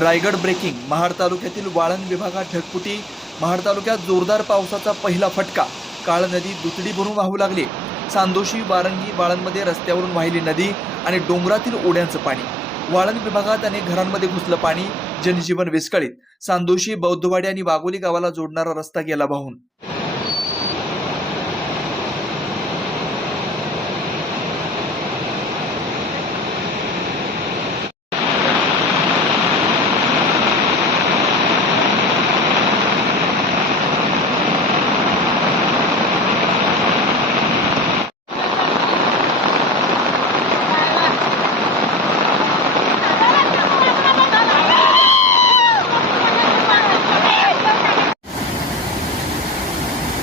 Raigad breaking. Mahad तालुक्यातील वाळण विभागात ढगफुटी. महाड तालुक्यात जोरदार पावसाचा पहिला फटका. काळ नदी दुतडी भरून वाहू लागली. चांदोशी, वारंगी, वाळणमध्ये रस्त्यावरून वाहिली नदी आणि डोंगरातील ओढ्यांचं पाणी. वाळण विभागात अनेक घरांमध्ये घुसलं पाणी. जनजीवन विस्कळीत. चांदोशी, बौद्धवाडी आणि वाघोली गावाला जोडणारा रस्ता गेला वाहून.